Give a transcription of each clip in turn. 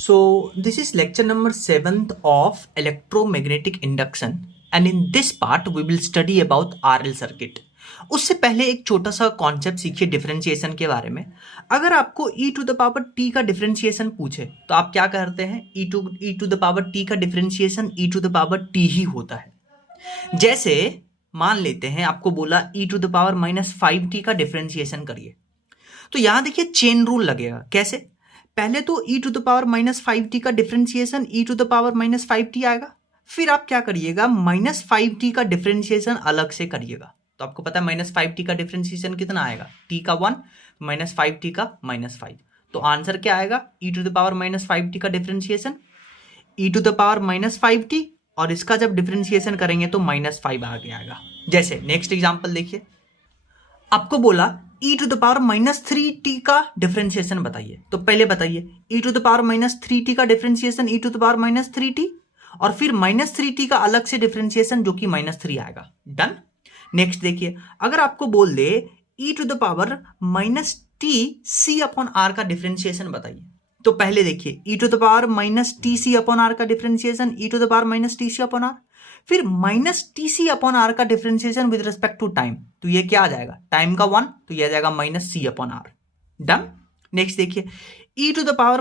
So, this is lecture number 7th of electromagnetic induction and in this part we will study about RL circuit. उससे पहले एक छोटा सा concept सीखिए differentiation के बारे में। अगर आपको e to the power t का डिफरेंशिएशन पूछे तो आप क्या करते हैं? e to the power t का differentiation e to the power t ही होता है। जैसे मान लेते हैं आपको बोला e to the power -5t का डिफरेंशिएशन करिए, तो यहां देखिए चेन रूल लगेगा। कैसे? पहले तो e to the power -5t का differentiation e to the power -5t आएगा, फिर आप क्या करिएगा -5t का डिफरेंशिएशन अलग से करिएगा। तो आपको पता है -5t का डिफरेंशिएशन कितना आएगा, t का 1 -5t का -5। तो आंसर क्या आएगा? e to the power -5t का differentiation e to the power -5t और इसका जब डिफरेंशिएशन करेंगे तो -5 आगे आएगा। जैसे नेक्स्ट एग्जांपल देखिए, आपको बोला e to the power -3t का डिफरेंशिएशन बताइए। तो पहले बताइए e to the power -3t का differentiation e to the power -3t और फिर -3t का अलग से डिफरेंशिएशन जो कि -3 आएगा। डन। नेक्स्ट देखिए, अगर आपको बोल दे e to the power -tc/r का डिफरेंशिएशन बताइए, तो पहले देखिए e to the power -tc/r का differentiation e to the power -tc/r, फिर -tc/r का differentiation with respect to time, तो ये क्या आ जाएगा? टाइम का 1, तो ये आ जाएगा -c/r। डन। नेक्स्ट देखिए e to the power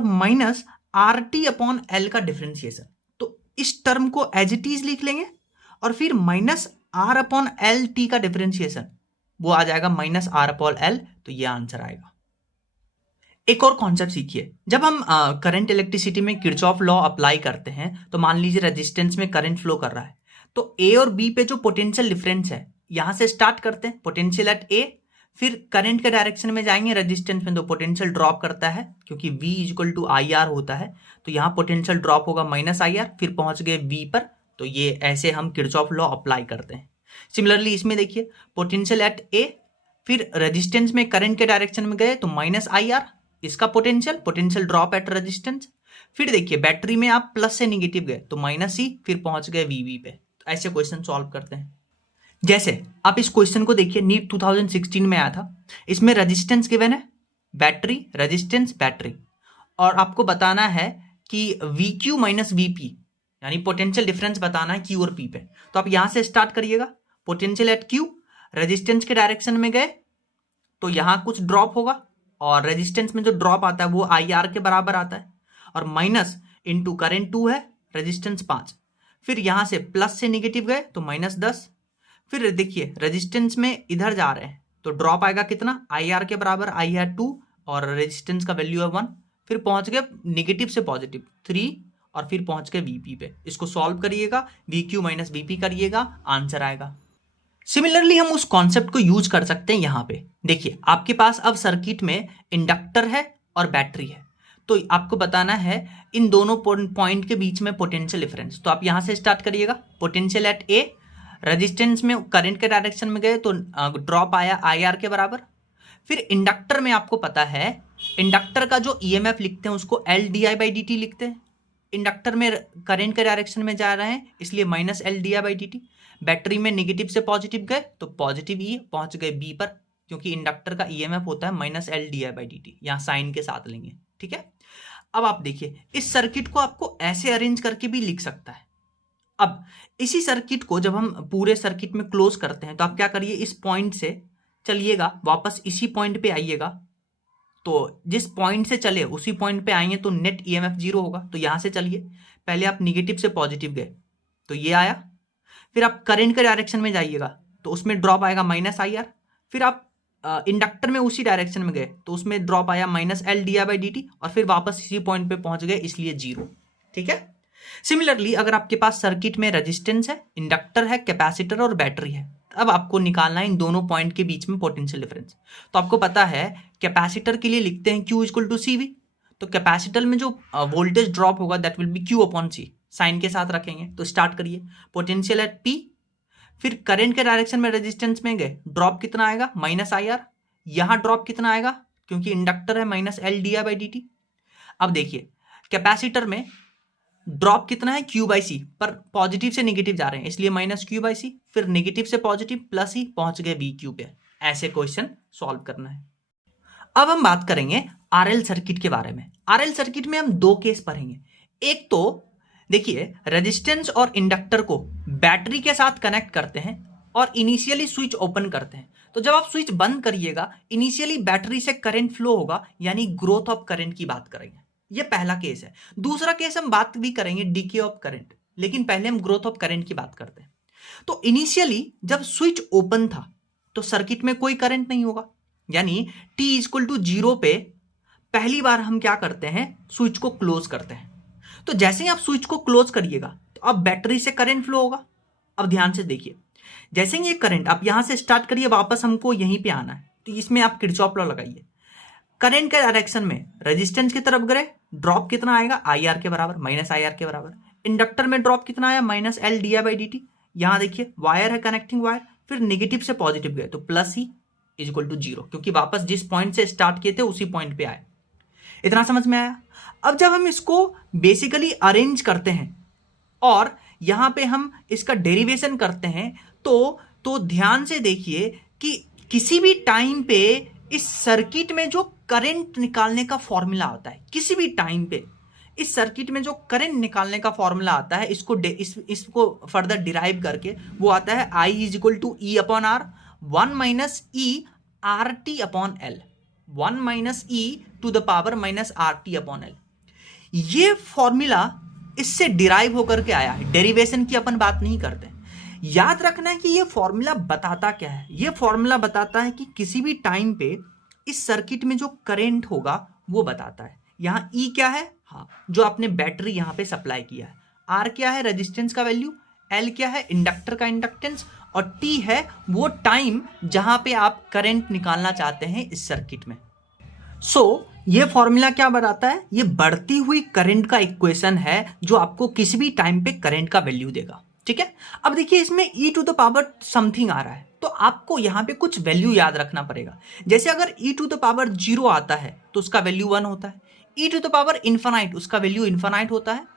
-RT/L का डिफरेंशिएशन, तो इस टर्म को एज इट इज लिख लेंगे और फिर -R/LT का डिफरेंशिएशन वो आ जाएगा -R/L, तो ये आंसर आएगा। एक और कॉन्सेप्ट सीखिए, जब हम करंट इलेक्ट्रिसिटी में किरचॉफ लॉ अप्लाई करते हैं तो मान लीजिए रेजिस्टेंस में करंट फ्लो कर रहा है, तो ए और बी पे जो पोटेंशियल डिफरेंस है यहां से स्टार्ट करते हैं, पोटेंशियल एट ए, फिर करंट के डायरेक्शन में जाएंगे रेजिस्टेंस में तो पोटेंशियल ड्रॉप करता है क्योंकि V = IR होता है, तो यहाँ पोटेंशियल ड्रॉप होगा -IR, फिर पहुंच गए V पर, तो ये ऐसे हम किरचॉफ लॉ अप्लाई करते हैं। सिमिलरली इसमें देखिए पोटेंशियल एट ए, फिर रेजिस्टेंस में करंट के डायरेक्शन में गए तो -IR, इसका पोटेंशियल ड्रॉप एट रेजिस्टेंस, फिर देखिए बैटरी में आप प्लस से निगेटिव गए तो -C, फिर पहुंच गए VV पे। तो ऐसे क्वेश्चन सॉल्व करते हैं। जैसे आप इस क्वेश्चन को देखिए, नीट 2016 में आया था। इसमें रेजिस्टेंस गिवन है, बैटरी, रेजिस्टेंस, बैटरी, और आपको बताना है कि VQ - VP यानी पोटेंशियल डिफरेंस बताना है Q और P पे। तो आप यहां से स्टार्ट करिएगा, पोटेंशियल एट Q, रेजिस्टेंस के डायरेक्शन में गए तो यहां कुछ ड्रॉप होगा और रेजिस्टेंस में जो ड्रॉप आता है वो IR के बराबर आता है, और माइनस इंटू करेंट 2 है, रेजिस्टेंस 5, फिर यहां से प्लस से निगेटिव गए तो -10, फिर देखिए रेजिस्टेंस में इधर जा रहे हैं तो ड्रॉप आएगा कितना? IR के बराबर, IR 2 और रेजिस्टेंस का वैल्यू है 1, फिर पहुंच गए निगेटिव से पॉजिटिव 3 और फिर पहुंच गए VP पे। इसको सॉल्व करिएगा, VQ - VP करिएगा, आंसर आएगा। सिमिलरली हम उस कॉन्सेप्ट को यूज कर सकते हैं यहाँ पे। देखिए आपके पास अब सर्किट में इंडक्टर है और बैटरी है, तो आपको बताना है इन दोनों पॉइंट के बीच में पोटेंशियल डिफरेंस। तो आप यहां से स्टार्ट करिएगा, पोटेंशियल एट ए, रेजिस्टेंस में करंट के डायरेक्शन में गए तो ड्रॉप आया IR के बराबर, फिर इंडक्टर में आपको पता है इंडक्टर का जो EMF लिखते हैं उसको LdI/dt लिखते हैं। इंडक्टर में करंट के डायरेक्शन में जा रहे हैं इसलिए -LdI/dt, बैटरी में निगेटिव से पॉजिटिव गए तो पॉजिटिव E, पहुंच गए B पर, क्योंकि इंडक्टर का EMF होता है -LdI/dt, यहां साइन के साथ लेंगे। ठीक है। अब आप देखिए इस सर्किट को आपको ऐसे अरेंज करके भी लिख सकता है। अब इसी सर्किट को जब हम पूरे सर्किट में क्लोज करते हैं तो आप क्या करिए, इस पॉइंट से चलिएगा, वापस इसी पॉइंट पे आइएगा, तो जिस पॉइंट से चले उसी पॉइंट पे आएंगे तो नेट EMF 0 होगा। तो यहां से चलिए, पहले आप निगेटिव से पॉजिटिव गए तो ये आया, फिर आप करंट के डायरेक्शन में जाइएगा तो उसमें ड्रॉप आएगा -IR, फिर आप इंडक्टर में उसी डायरेक्शन में गए तो उसमें ड्रॉप आया -LdI/dt और फिर वापस इसी पॉइंट पे पहुंच गए इसलिए 0। ठीक है। सिमिलरली अगर आपके पास सर्किट में रेजिस्टेंस है, इंडक्टर है, कैपेसिटर और बैटरी है, अब आपको निकालना है इन दोनों पॉइंट के बीच में पोटेंशियल डिफरेंस। तो आपको पता है कैपेसिटर के लिए लिखते हैं Q = CV, तो कैपेसिटर में जो वोल्टेज ड्रॉप होगा that will be Q/C, sign के साथ रखेंगे। तो स्टार्ट करिए, पोटेंशियल एट P, फिर करंट के डायरेक्शन में रेजिस्टेंस में गए, ड्रॉप कितना आएगा? -IR, यहां ड्रॉप कितना आएगा क्योंकि इंडक्टर है -LdI/dt। अब देखिए कैपेसिटर में ड्रॉप कितना है? Q/C, पर पॉजिटिव से निगेटिव जा रहे हैं इसलिए -Q/C, फिर निगेटिव से पॉजिटिव +E, पहुंच गए VQ पे। ऐसे क्वेश्चन सॉल्व करना है। अब हम बात करेंगे आरएल सर्किट के बारे में। आरएल सर्किट में हम दो केस पढ़ेंगे। एक तो देखिए, रेजिस्टेंस और इंडक्टर को बैटरी के साथ कनेक्ट करते हैं और इनिशियली स्विच ओपन करते हैं। तो जब आप स्विच बंद करिएगा, इनिशियली बैटरी से करंट फ्लो होगा, यानी ग्रोथ ऑफ करंट की बात करेंगे। ये पहला केस है। दूसरा केस हम बात भी करेंगे डीके ऑफ करंट, लेकिन पहले हम ग्रोथ ऑफ करंट की बात करते हैं। तो इनिशियली जब स्विच ओपन था तो सर्किट में कोई करंट नहीं होगा, यानी t इक्वल टू 0 पे पहली बार हम क्या करते हैं, स्विच को क्लोज करते हैं। तो जैसे ही आप स्विच को क्लोज करिएगा तो अब बैटरी से करंट फ्लो होगा। अब ध्यान से देखिए, जैसे ही ये करंट आप यहां से स्टार्ट करिए, वापस हमको यहीं पे आना है, तो इसमें आप किरचॉफ लॉ लगाइए। करंट के डायरेक्शन में रेजिस्टेंस की तरफ गए, ड्रॉप कितना आएगा, IR के बराबर, माइनस IR के बराबर। इंडक्टर में ड्रॉप कितना आया, माइनस L di/dt। यहां देखिए वायर है, कनेक्टिंग वायर, फिर नेगेटिव से पॉजिटिव गए तो प्लस ही इक्वल टू 0, क्योंकि वापस जिस पॉइंट से स्टार्ट किए थे उसी पॉइंट पे आए। इतना समझ में आया। अब जब हम इसको बेसिकली अरेंज करते हैं और यहां पे हम इसका डेरिवेशन करते हैं तो ध्यान से देखिए कि किसी भी टाइम पे इस सर्किट में जो करंट निकालने का फॉर्मूला आता है, किसी भी टाइम पे इस सर्किट में जो करंट निकालने का फॉर्मूला आता है, इसको फर्दर डिराइव करके वो आता है I is equal to E upon R 1 minus E RT upon L, 1 minus E to the power minus RT upon L। ये फॉर्मूला इससे डिराइव होकर के आया है। डेरिवेशन की अपन बात नहीं करते। याद रखना है कि ये फॉर्मूला बताता क्या है। ये फॉर्मूला बताता है कि किसी भी टाइम पे इस सर्किट में जो करंट होगा वो बताता है। यहां E क्या है, हाँ, जो आपने बैटरी यहां पे सप्लाई किया है। R क्या है, रेजिस्टेंस का वैल्यू। L क्या है, इंडक्टर का इंडक्टेंस। और T है वो टाइम जहां पे आप करंट निकालना चाहते हैं इस सर्किट में। ये फॉर्मूला क्या बताता है, ये बढ़ती हुई करंट का इक्वेशन है जो आपको किसी भी टाइम पे करंट का वैल्यू देगा। ठीक है। अब देखिए, इसमें E to the power something आ रहा है, तो आपको यहां पे कुछ वैल्यू याद रखना पड़ेगा। जैसे अगर E टू द पावर 0 आता है तो उसका वैल्यू 1 होता है। E to the power infinite, उसका वैल्यू इन्फानाइट होता है।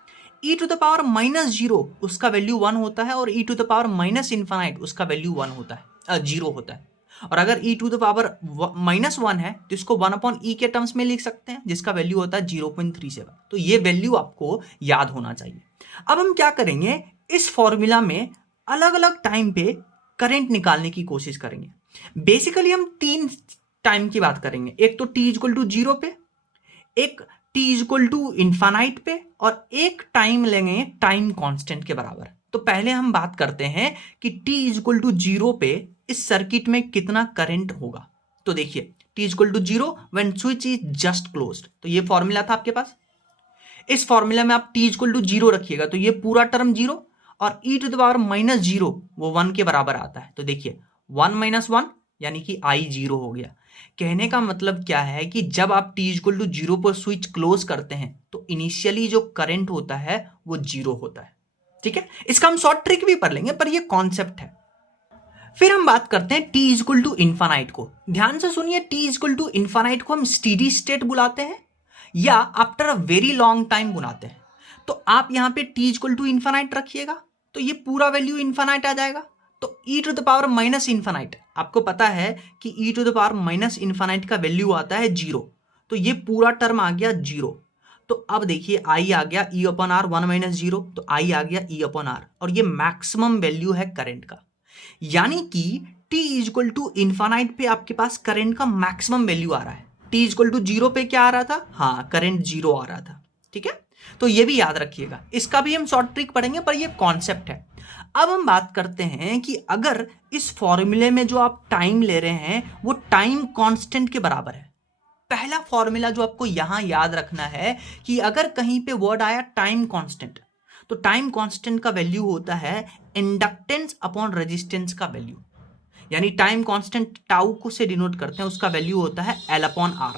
E to the power minus 0, उसका वैल्यू 1 होता है। और E to the power minus infinite, उसका वैल्यू 1 होता है, 0 होता है। और अगर E to the power minus 1 है तो इसको 1 अपॉन E के टर्म्स में लिख सकते हैं, जिसका वैल्यू होता है 0.37। तो ये वैल्यू आपको याद होना चाहिए। अब हम क्या करेंगे, इस फॉर्मूला में अलग अलग टाइम पे करंट निकालने की कोशिश करेंगे। बेसिकली हम 3 टाइम की बात करेंगे। एक तो t इक्वल टू 0 पे, एक t इक्वल टू इन्फानाइट पे, और एक टाइम लेंगे टाइम कांस्टेंट के बराबर। तो पहले हम बात करते हैं कि t इक्वल टू 0 पे इस सर्किट में कितना करंट होगा। तो देखिए, t equal to 0 when switch is just closed. तो ये फॉर्मूला था आपके पास। इस फॉर्मूला में आप t इक्वल टू 0 रखिएगा तो ये पूरा टर्म 0, और e to the power minus 0 वो 1 के बराबर आता है। तो देखिए 1 माइनस 1 यानी कि I 0 हो गया। कहने का मतलब क्या है कि जब आप t इक्वल टू 0 पर स्विच क्लोज करते हैं तो इनिशियली जो करंट होता है वो 0 होता है। ठीक है, इसका हम शॉर्ट ट्रिक भी पढ़ लेंगे, पर ये कॉन्सेप्ट है। फिर हम बात करते हैं t इक्वल टू इन्फानाइट को। ध्यान से सुनिए, t इक्वल टू इन्फानाइट को हम स्टेडी स्टेट बुलाते हैं या after a very long time बुलाते हैं। तो आप यहां पे t इक्वल टू इन्फानाइट रखिएगा तो ये पूरा वैल्यू इन्फानाइट आ जाएगा। तो e to the power minus infinite, आपको पता है कि e to the power minus infinite का वैल्यू आता है 0, तो ये पूरा टर्म आ गया 0। तो अब देखिए I आ गया E अपॉन R 1 माइनस 0, तो I आ गया E अपॉन R, और ये मैक्सिमम वैल्यू है करंट का। यानी कि t इक्वल टू इन्फानाइट पे आपके पास करंट का मैक्सिमम वैल्यू आ रहा है। t इक्वल टू 0 पे क्या आ रहा था, हाँ, करंट 0 आ रहा था। ठीक है, तो ये भी याद रखिएगा। इसका भी हम शॉर्ट ट्रिक पढ़ेंगे, पर ये कॉन्सेप्ट है। अब हम बात करते हैं कि अगर इस फॉर्मूले में जो आप टाइम ले रहे हैं वो टाइम कांस्टेंट के बराबर है। पहला फॉर्मूला जो आपको यहां याद रखना है कि अगर कहीं पे वर्ड आया टाइम कांस्टेंट, तो टाइम कांस्टेंट का वैल्यू होता है इंडक्टेंस अपॉन रेजिस्टेंस का वैल्यू। यानी टाइम कांस्टेंट टाउ को से डिनोट करते हैं, उसका वैल्यू होता है L अपॉन R।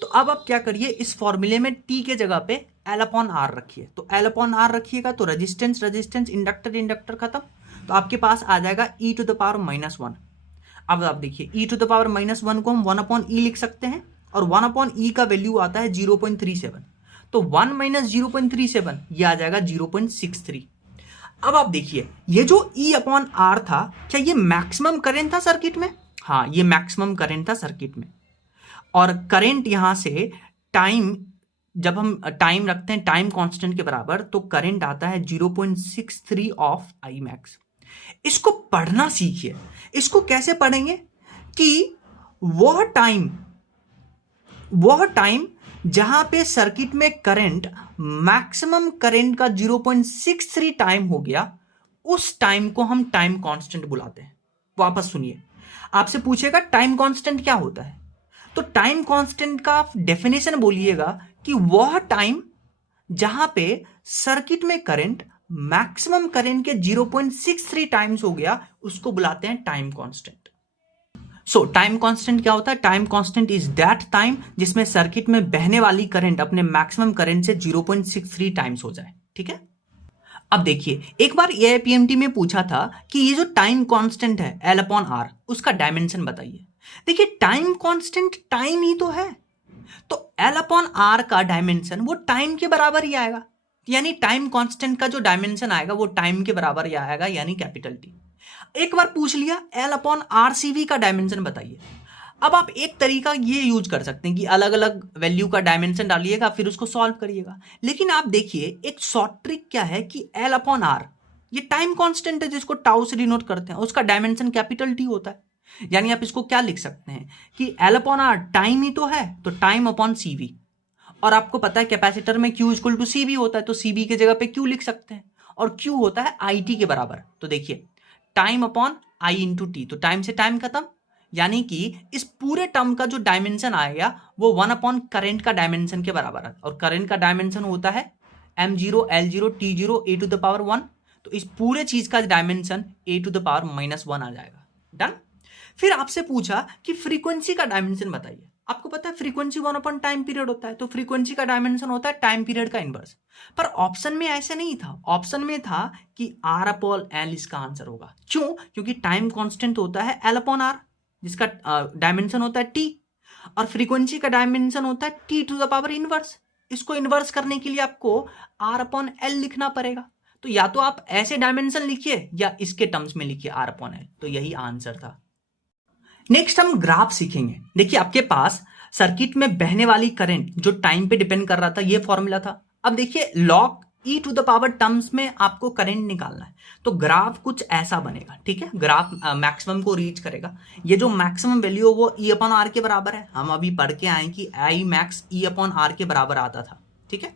तो अब आप क्या करिए, इस फॉर्मूले में t के जगह पे L अपॉन R रखिए। तो L अपॉन R रखिएगा तो रेजिस्टेंस रेजिस्टेंस, इंडक्टर इंडक्टर खत्म, तो आपके पास आ जाएगा e to the power minus 1। अब आप देखिए e to the power minus 1 को हम 1 अपॉन e लिख सकते हैं, और 1 अपॉन e का वैल्यू आता है 0.37। तो 1 माइनस 0.37 ये आ जाएगा 0.63। अब आप देखिए, ये जो E अपॉन R था, क्या ये मैक्सिमम करंट था सर्किट में? हाँ, ये मैक्सिमम करंट था सर्किट में। और करंट यहां से टाइम, जब हम टाइम रखते हैं टाइम कांस्टेंट के बराबर, तो करंट आता है 0.63 ऑफ आई मैक्स। इसको पढ़ना सीखिए। इसको कैसे पढ़ेंगे कि वह टाइम जहां पे सर्किट में करंट मैक्सिमम करंट का 0.63 टाइम हो गया, उस टाइम को हम टाइम कांस्टेंट बुलाते हैं। वापस सुनिए, आपसे पूछेगा टाइम कांस्टेंट क्या होता है, तो टाइम कांस्टेंट का डेफिनेशन बोलिएगा कि वह टाइम जहां पे सर्किट में करंट मैक्सिमम करंट के 0.63 टाइम्स हो गया, उसको बुलाते हैं टाइम कांस्टेंट। सो टाइम कांस्टेंट क्या होता है? Time constant is that time जिसमें सर्किट में बहने वाली करंट अपने मैक्सिमम करंट से 0.63 टाइम्स हो जाए। ठीक है, अब देखिए, एक बार एआईपीएमटी में पूछा था कि ये जो टाइम कांस्टेंट है L अपॉन आर, उसका डायमेंशन बताइए। देखिए, टाइम कांस्टेंट टाइम ही तो है, तो L अपॉन आर का डायमेंशन वो टाइम के बराबर ही आएगा, यानी टाइम कांस्टेंट का जो डायमेंशन आएगा वो टाइम के बराबर ही आएगा, यानी कैपिटल टी। एक बार पूछ लिया L upon R C V का डायमेंशन बताइए। अब आप एक तरीका ये यूज कर सकते हैं कि अलग अलग वैल्यू का डायमेंशन डालिएगा, फिर उसको सॉल्व करिएगा। लेकिन आप देखिए, एक शॉर्ट ट्रिक क्या है कि L अपॉन आर ये टाइम कांस्टेंट है जिसको टाउ से डिनोट करते हैं, उसका डायमेंशन कैपिटल टी होता है। यानी आप इसको क्या लिख सकते हैं कि L अपॉन आर टाइम ही तो है, तो टाइम अपॉन CV। और आपको पता है कैपेसिटर में Q इक्वल टू CV होता है, तो CV की जगह पे Q लिख सकते हैं, और Q होता है IT के बराबर। तो देखिए, time upon I into T, तो टाइम से टाइम खत्म, यानी कि इस पूरे टर्म का जो डायमेंशन आएगा वो 1 अपॉन करंट का डायमेंशन के बराबर है, और करंट का डायमेंशन होता है M0 L0 T0 a to the power 1, तो इस पूरे चीज का dimension a to the power -1 आ जाएगा। डन। फिर आपसे पूछा कि फ्रीक्वेंसी का डायमेंशन बताइए। आपको पता है फ्रीक्वेंसी 1 अपॉन टाइम पीरियड होता है, तो फ्रीक्वेंसी का डायमेंशन होता है टाइम पीरियड का इनवर्स। पर ऑप्शन में ऐसे नहीं था, ऑप्शन में था कि R अपॉन L इसका आंसर होगा। क्यों? क्योंकि टाइम कांस्टेंट होता है L अपॉन आर, जिसका डायमेंशन होता है T, और फ्रीक्वेंसी का डायमेंशन होता है T to the power inverse. इसको इनवर्स करने के लिए आपको R अपॉन L लिखना पड़ेगा, तो या तो आप ऐसे डायमेंशन लिखिए या इसके टर्म्स में लिखिए R अपॉन L, तो यही आंसर था। नेक्स्ट हम ग्राफ सीखेंगे। देखिए, आपके पास सर्किट में बहने वाली करंट जो टाइम पे डिपेंड कर रहा था, ये फॉर्मूला था। अब देखिए, log e to the power terms में आपको करंट निकालना है, तो ग्राफ कुछ ऐसा बनेगा। ठीक है, ग्राफ मैक्सिमम को रीच करेगा। ये जो मैक्सिमम वैल्यू वो e अपॉन आर के बराबर है। हम अभी पढ़ के आए कि I max e upon R के बराबर आता था। ठीक है,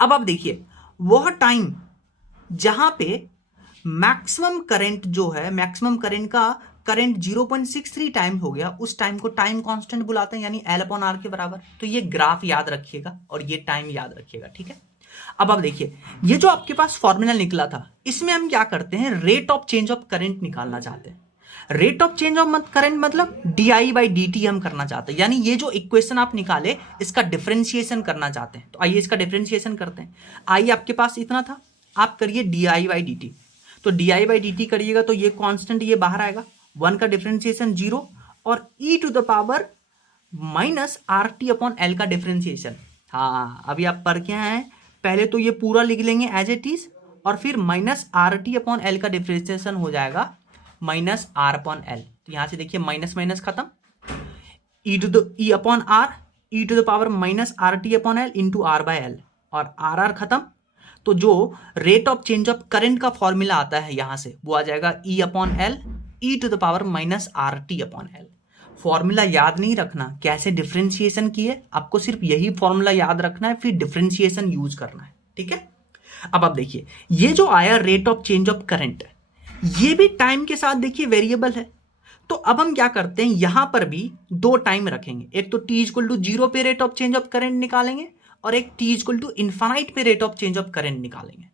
अब आप देखिए, वह टाइम जहां पे मैक्सिमम करंट जो है, मैक्सिमम करंट का करंट 0.63 टाइम हो गया, उस टाइम को टाइम कांस्टेंट बुलाते हैं, यानी L अपॉन आर के बराबर। तो ये ग्राफ याद रखिएगा और ये टाइम याद रखिएगा। ठीक है, अब आप देखिए, ये जो आपके पास फॉर्मूला निकला था, इसमें हम क्या करते हैं, rate of change of current निकालना चाहते हैं। Rate of change of current मतलब di/dt हम करना चाहते हैं, यानी ये जो इक्वेशन आप निकाले इसका डिफरेंशिएशन करना चाहते हैं। तो आइए इसका डिफरेंशिएशन करते हैं। आइए, आपके पास इतना था, आप करिए di/dt। तो di/dt करिएगा तो ये कांस्टेंट ये बाहर आएगा, 1 का डिफरेंशिएशन 0, और e to the power -RT upon L का डिफरेंशिएशन। हाँ, अभी आप पढ़ के आए हैं, पहले तो ये पूरा लिख लेंगे एज इट इज, और फिर -RT अपॉन L का डिफरेंशिएशन हो जाएगा -R अपॉन L। तो यहां से देखिए माइनस माइनस खत्म, e upon R, e to the power -RT upon L into R/L, और R खत्म। तो जो rate of change of current का फॉर्मूला आता है यहां से, वो आ जाएगा E upon L e to the power -RT upon L। Formula याद नहीं रखना कैसे डिफरेंशिएशन किए, आपको सिर्फ यही फॉर्मूला याद रखना है, फिर डिफरेंशिएशन यूज करना है। ठीक है, अब आप देखिए, ये जो आया rate of change of current, ये भी टाइम के साथ देखिए वेरिएबल है। तो अब हम क्या करते हैं, यहां पर भी दो टाइम रखेंगे, एक तो t इक्वल टू 0 पे rate of change of current निकालेंगे, और एक t इक्वल टू इनफाइनाइट पे rate of change of current निकालेंगे।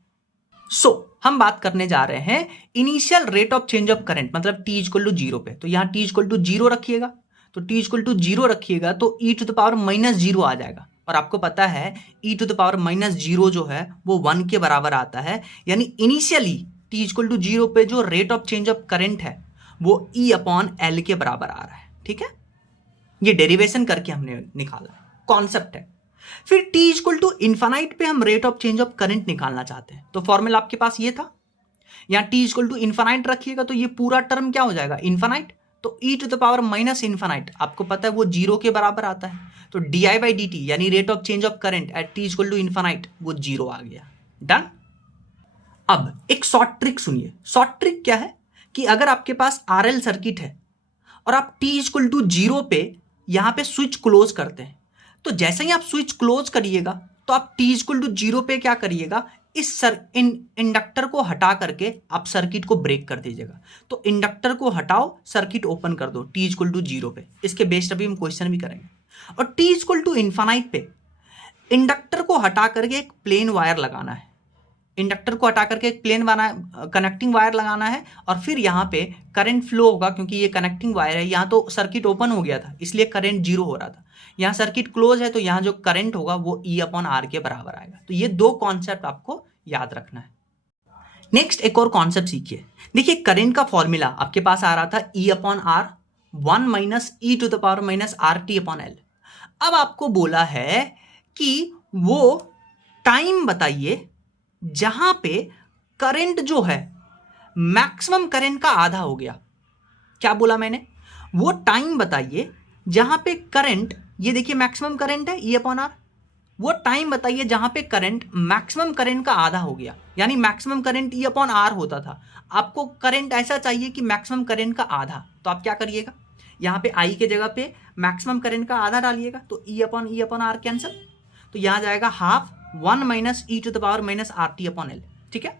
सो हम बात करने जा रहे हैं initial rate of change of current, मतलब t इक्वल टू 0 पे। तो यहां t इक्वल टू 0 रखिएगा, तो t इक्वल टू 0 रखिएगा तो e टू द पावर -0 आ जाएगा। और आपको पता है e टू द पावर -0 जो है वो 1 के बराबर आता है, यानी इनिशियली t इक्वल टू 0 पे जो rate of change of current है वो E अपॉन L के बराबर आ रहा है। ठीक है, ये डेरिवेशन करके हमने निकाला, कॉन्सेप्ट है। फिर t इक्वल टू इनफाइनाइट पे हम rate of change of current निकालना चाहते हैं, तो फॉर्मूला आपके पास ये था। यहां t इक्वल टू इनफाइनाइट रखिएगा तो ये पूरा टर्म क्या हो जाएगा, इनफाइनाइट। तो e to the power minus infinite आपको पता है वो जीरो के बराबर आता है, तो डी बाई डी टी यानी rate of change of current at t equal to infinite वो जीरो आ गया। डन। अब एक शॉर्ट ट्रिक सुनिए। शॉर्ट ट्रिक क्या है कि अगर आपके पास आरएल सर्किट है और आप टी इक्वल टू जीरो पे यहां पे स्विच क्लोज करते हैं, तो जैसे ही आप स्विच क्लोज करिएगा तो आप टी इक्वल टू जीरो पे क्या करिएगा, इस इंडक्टर को हटा करके आप सर्किट को ब्रेक कर दीजिएगा। तो इंडक्टर को हटाओ, सर्किट ओपन कर दो टी इक्वल टू जीरो पे। इसके बेस्ड अभी हम क्वेश्चन भी करेंगे। और टी इक्वल टू इन्फानाइट पे इंडक्टर को हटा करके एक प्लेन वायर लगाना है, इंडक्टर को हटा करके एक प्लेन कनेक्टिंग वायर लगाना है, और फिर यहाँ पे करंट फ्लो होगा क्योंकि ये कनेक्टिंग वायर है। यहाँ तो सर्किट ओपन हो गया था इसलिए करंट जीरो हो रहा था, यहाँ सर्किट क्लोज है तो यहाँ जो करंट होगा वो E अपॉन आर के बराबर आएगा। तो ये दो कॉन्सेप्ट आपको याद रखना है। नेक्स्ट एक और कॉन्सेप्ट सीखिए। देखिए करंट का फॉर्मूला आपके पास आ रहा था E upon R 1 minus E to the power minus R T upon L. अब आपको बोला है कि वो टाइम बताइए जहां पे करंट जो है मैक्सिमम करंट का आधा हो गया। क्या बोला मैंने? वो टाइम बताइए जहां पे करंट, ये देखिए मैक्सिमम करंट है E अपॉन आर, वो टाइम बताइए जहां पे करंट मैक्सिमम करंट का आधा हो गया। यानी maximum current E upon R होता था, आपको करंट ऐसा चाहिए कि मैक्सिमम करंट का आधा। तो आप क्या करिएगा, यहाँ पे I के जगह पे मैक्सिमम करंट का आधा डालिएगा, तो E अपॉन आर कैंसिल, तो यहाँ जाएगा half 1 minus E to the power minus R T upon L. ठीक है,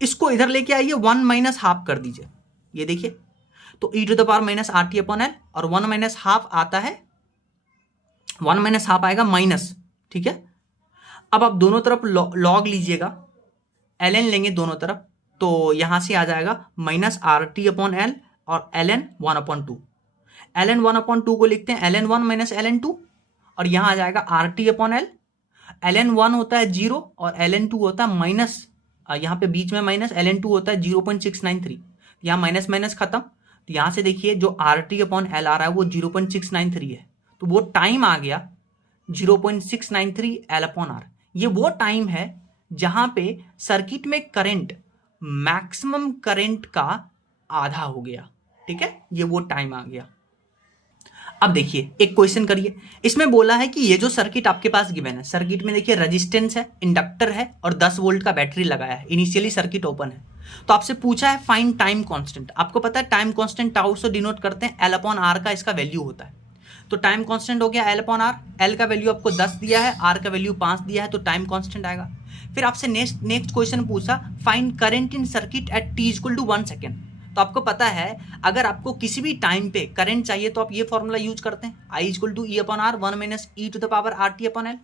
इसको इधर लेके आइए, 1 माइनस हाफ कर दीजिए। ये देखिए तो E to the power minus R T upon L, और 1 माइनस हाफ आता है, 1 माइनस हाफ आएगा माइनस। ठीक है, अब आप दोनों तरफ लॉग लीजिएगा, एल एन लेंगे दोनों तरफ, तो यहां से आ जाएगा minus R T upon L और L N 1 upon 2। L N 1 upon 2 को लिखते हैं L N 1 minus L N 2, और यहां आ जाएगा R T upon L. L N 1 होता है 0 और एल एन 2 होता है माइनस, यहाँ पे बीच में माइनस, एल एन 2 होता है 0.693, यहाँ माइनस माइनस खत्म। तो यहां से देखिए जो आर टी अपॉन एल आ रहा है वो 0.693 है, तो वो टाइम आ गया 0.693 एल अपॉन आर। ये वो टाइम है जहां पे सर्किट में करंट मैक्सिमम करंट का आधा हो गया। ठीक है, ये वो टाइम आ गया। अब देखिए एक क्वेश्चन करिए, इसमें बोला है कि ये जो सर्किट आपके पास गिवन है, सर्किट में देखिए रेजिस्टेंस है, इंडक्टर है और 10 वोल्ट का बैटरी लगाया है, इनिशियली सर्किट ओपन है। तो आपसे पूछा है फाइंड टाइम कांस्टेंट। आपको पता है टाइम कांस्टेंट टाउ से डिनोट करते हैं, एल अपॉन आर का इसका वैल्यू होता है। तो टाइम कांस्टेंट हो गया एल अपॉन आर, एल का वैल्यू आपको 10 दिया है, आर का वैल्यू 5 दिया है, तो टाइम कांस्टेंट आएगा। फिर आपसे नेक्स्ट क्वेश्चन पूछा find current in circuit at t equal to 1 second. तो आपको पता है अगर आपको किसी भी टाइम पे करंट चाहिए तो आप ये फॉर्मूला यूज करते हैं, I equal to E upon R 1 minus E to the power R T upon L.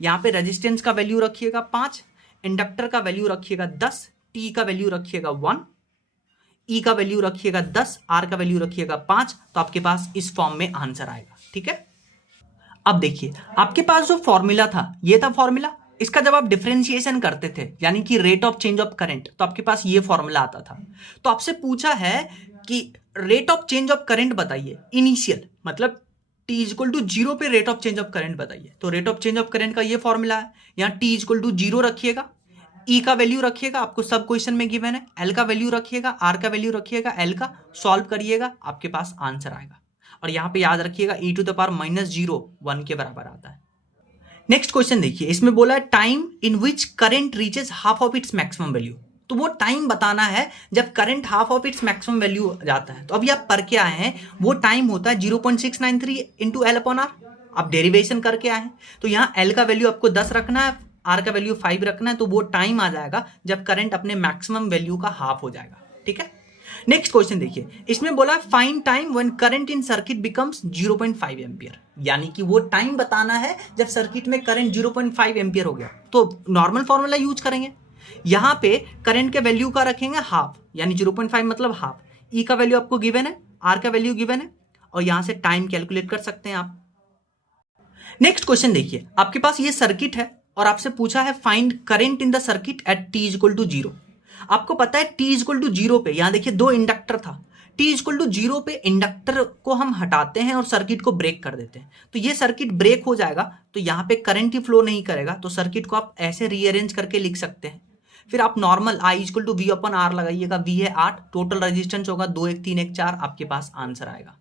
यहाँ पे रेजिस्टेंस का वैल्यू रखिएगा 5, इंडक्टर का वैल्यू रखिएगा 10, टी का वैल्यू रखिएगा 1, ई का वैल्यू रखिएगा 10, आर का वैल्यू रखिएगा 5, तो आपके पास इस फॉर्म में आंसर आएगा। ठीक है, अब देखिए आपके पास जो फॉर्मूला था ये था फॉर्मूला, इसका जब आप डिफरेंशिएशन करते थे यानी कि rate of change of current, तो आपके पास ये फॉर्मूला आता था। तो आपसे पूछा है कि rate of change of current बताइए इनिशियल, मतलब टी इक्वल टू 0 पे rate of change of current बताइए। तो rate of change of current का ये फॉर्मूला है, यहाँ टी इक्वल टू 0 रखिएगा, ई का वैल्यू रखिएगा, आपको सब क्वेश्चन में गिवन है, एल का वैल्यू रखिएगा, आर का वैल्यू रखिएगा, एल का सॉल्व करिएगा, आपके पास आंसर आएगा। और यहाँ पे याद रखिएगा ई टू द पावर माइनस 0 1 के बराबर आता है। नेक्स्ट क्वेश्चन देखिए, इसमें बोला है time in which current reaches half of its maximum value. तो वो टाइम बताना है जब current half of its maximum value जाता है। तो अभी आप पढ़ के आए हैं वो टाइम होता है 0.693 इंटू एल अपॉन आर, आप डेरिवेशन करके आए हैं। तो यहाँ एल का वैल्यू आपको 10 रखना है, आर का वैल्यू 5 रखना है, तो वो टाइम आ जाएगा जब करंट अपने मैक्सिमम वैल्यू का हाफ हो जाएगा। ठीक है, नेक्स्ट क्वेश्चन देखिए, इसमें बोला find time when current in circuit becomes 0.5 ampere, यानी कि वो टाइम बताना है जब सर्किट में करंट 0.5 एम्पियर हो गया। तो नॉर्मल फॉर्मूला यूज करेंगे, यहां पे करंट के वैल्यू का रखेंगे हाफ, यानी 0.5 मतलब हाफ, ई का वैल्यू आपको गिवन है, आर का वैल्यू गिवन है, और यहां से टाइम कैलकुलेट कर सकते हैं आप। नेक्स्ट क्वेश्चन देखिए, आपके पास ये सर्किट है और आपसे पूछा है find current in the circuit at t equal to 0। आपको पता है टी इक्वल टू 0 पे, यहां देखिए 2 इंडक्टर था, टी इक्वल टू 0 पे इंडक्टर को हम हटाते हैं और सर्किट को ब्रेक कर देते हैं। तो ये सर्किट ब्रेक हो जाएगा, तो यहाँ पे करंट ही फ्लो नहीं करेगा, तो सर्किट को आप ऐसे रीअरेंज करके लिख सकते हैं। फिर आप normal I equal to V upon R लगाइएगा, वी है 8, टोटल रेजिस्टेंस होगा 2 1 3 1 4, आपके पास आंसर आएगा।